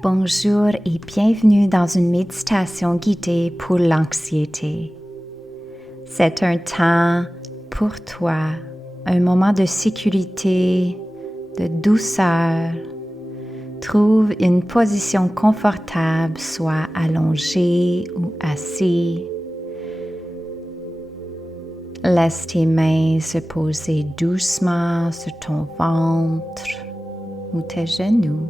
Bonjour et bienvenue dans une méditation guidée pour l'anxiété. C'est un temps pour toi, un moment de sécurité, de douceur. Trouve une position confortable, soit allongé ou assis. Laisse tes mains se poser doucement sur ton ventre ou tes genoux.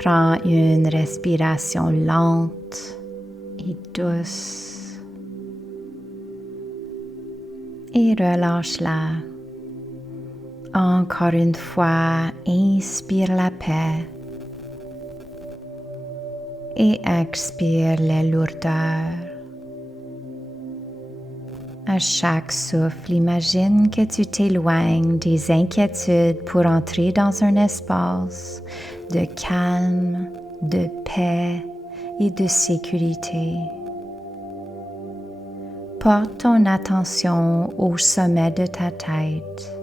Prends une respiration lente et douce et relâche-la. Encore une fois, inspire la paix et expire les lourdeurs. À chaque souffle, imagine que tu t'éloignes des inquiétudes pour entrer dans un espace de calme, de paix et de sécurité. Porte ton attention au sommet de ta tête.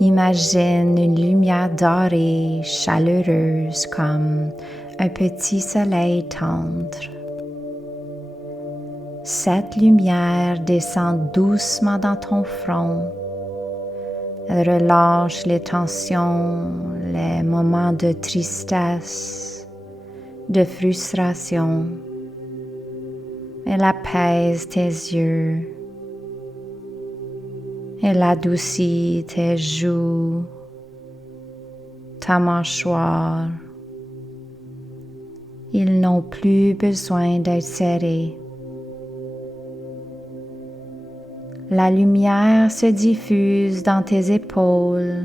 Imagine une lumière dorée, chaleureuse comme un petit soleil tendre. Cette lumière descend doucement dans ton front. Elle relâche les tensions, les moments de tristesse, de frustration. Elle apaise tes yeux. Elle adoucit tes joues, ta mâchoire. Ils n'ont plus besoin d'être serrés. La lumière se diffuse dans tes épaules.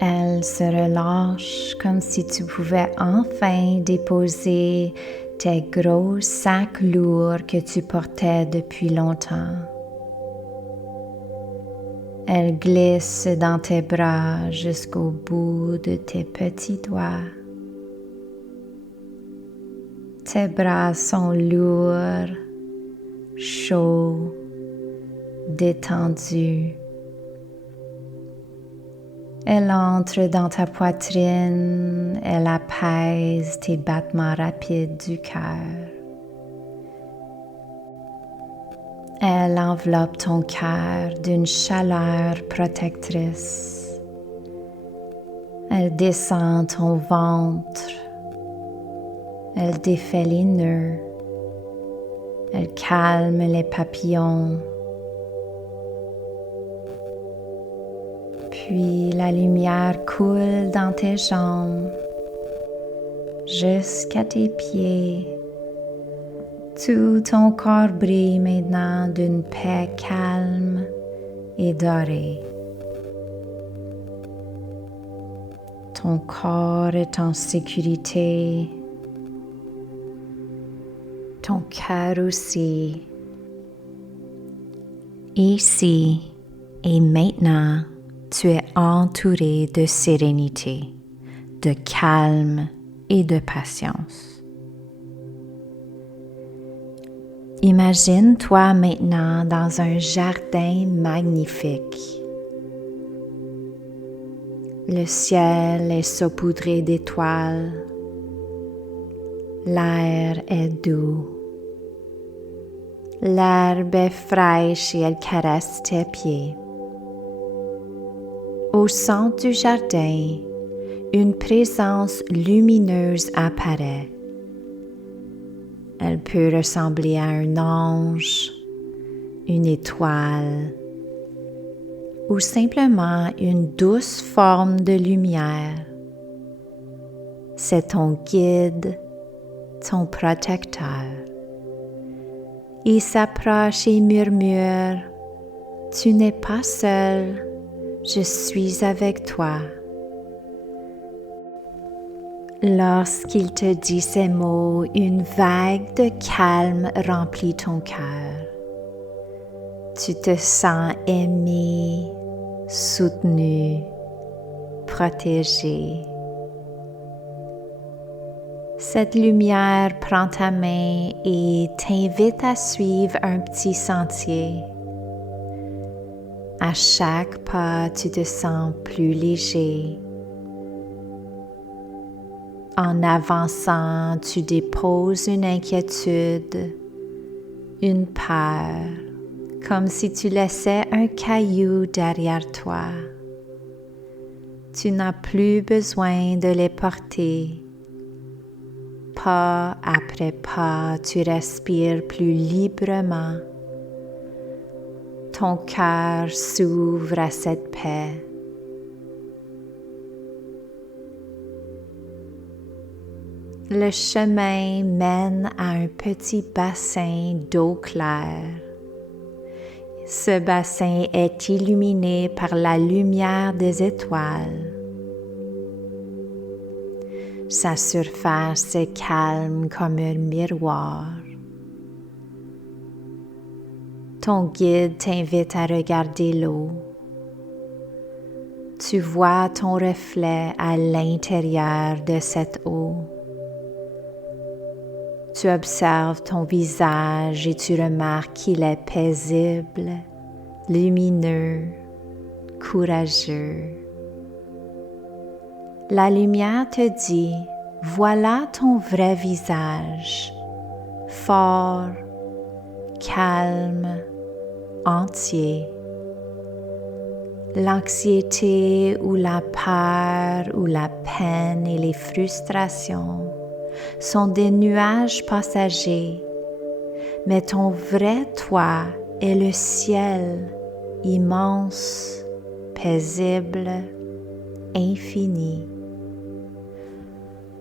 Elle se relâche comme si tu pouvais enfin déposer tes gros sacs lourds que tu portais depuis longtemps. Elle glisse dans tes bras jusqu'au bout de tes petits doigts. Tes bras sont lourds, chauds, détendus. Elle entre dans ta poitrine, elle apaise tes battements rapides du cœur. Elle enveloppe ton cœur d'une chaleur protectrice. Elle descend ton ventre. Elle défait les nœuds. Elle calme les papillons. Puis la lumière coule dans tes jambes jusqu'à tes pieds. Tout ton corps brille maintenant d'une paix calme et dorée. Ton corps est en sécurité. Ton cœur aussi. Ici et maintenant, tu es entouré de sérénité, de calme et de patience. Imagine-toi maintenant dans un jardin magnifique. Le ciel est saupoudré d'étoiles. L'air est doux. L'herbe est fraîche et elle caresse tes pieds. Au centre du jardin, une présence lumineuse apparaît. Elle peut ressembler à un ange, une étoile ou simplement une douce forme de lumière. C'est ton guide, ton protecteur. Il s'approche et murmure « Tu n'es pas seul, je suis avec toi. » Lorsqu'il te dit ces mots, une vague de calme remplit ton cœur. Tu te sens aimé, soutenu, protégé. Cette lumière prend ta main et t'invite à suivre un petit sentier. À chaque pas, tu te sens plus léger. En avançant, tu déposes une inquiétude, une peur, comme si tu laissais un caillou derrière toi. Tu n'as plus besoin de les porter. Pas après pas, tu respires plus librement. Ton cœur s'ouvre à cette paix. Le chemin mène à un petit bassin d'eau claire. Ce bassin est illuminé par la lumière des étoiles. Sa surface est calme comme un miroir. Ton guide t'invite à regarder l'eau. Tu vois ton reflet à l'intérieur de cette eau. Tu observes ton visage et tu remarques qu'il est paisible, lumineux, courageux. La lumière te dit, voilà ton vrai visage, fort, calme, entier. L'anxiété ou la peur ou la peine et les frustrations sont des nuages passagers, mais ton vrai toi est le ciel, immense, paisible, infini.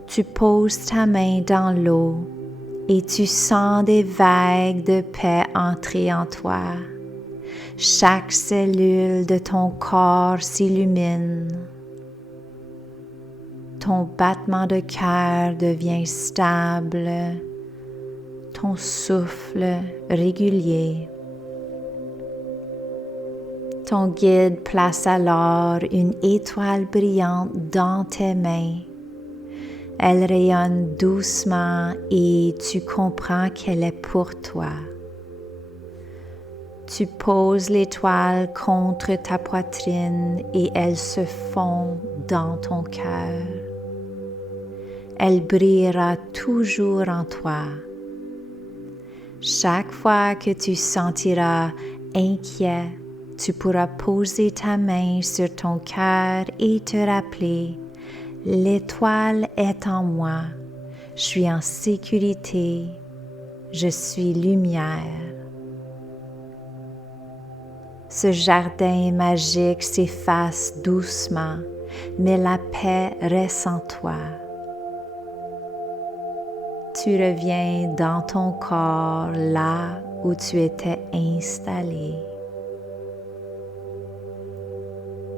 Tu poses ta main dans l'eau et tu sens des vagues de paix entrer en toi. Chaque cellule de ton corps s'illumine. Ton battement de cœur devient stable, ton souffle régulier. Ton guide place alors une étoile brillante dans tes mains. Elle rayonne doucement et tu comprends qu'elle est pour toi. Tu poses l'étoile contre ta poitrine et elle se fond dans ton cœur. Elle brillera toujours en toi. Chaque fois que tu sentiras inquiet, tu pourras poser ta main sur ton cœur et te rappeler, l'étoile est en moi, je suis en sécurité, je suis lumière. Ce jardin magique s'efface doucement, mais la paix reste en toi. Tu reviens dans ton corps là où tu étais installé.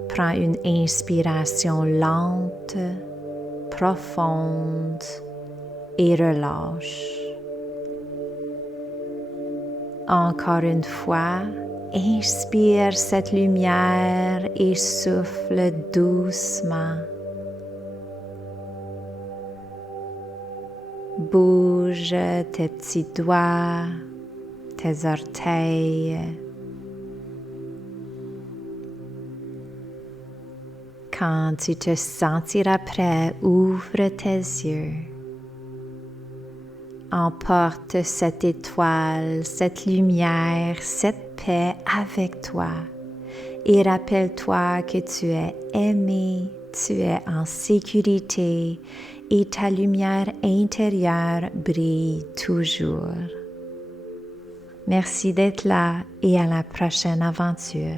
Prends une inspiration lente, profonde et relâche. Encore une fois, inspire cette lumière et souffle doucement. Bouge tes petits doigts, tes orteils. Quand tu te sentiras prêt, ouvre tes yeux. Emporte cette étoile, cette lumière, cette paix avec toi et rappelle-toi que tu es aimé, tu es en sécurité et ta lumière intérieure brille toujours. Merci d'être là et à la prochaine aventure.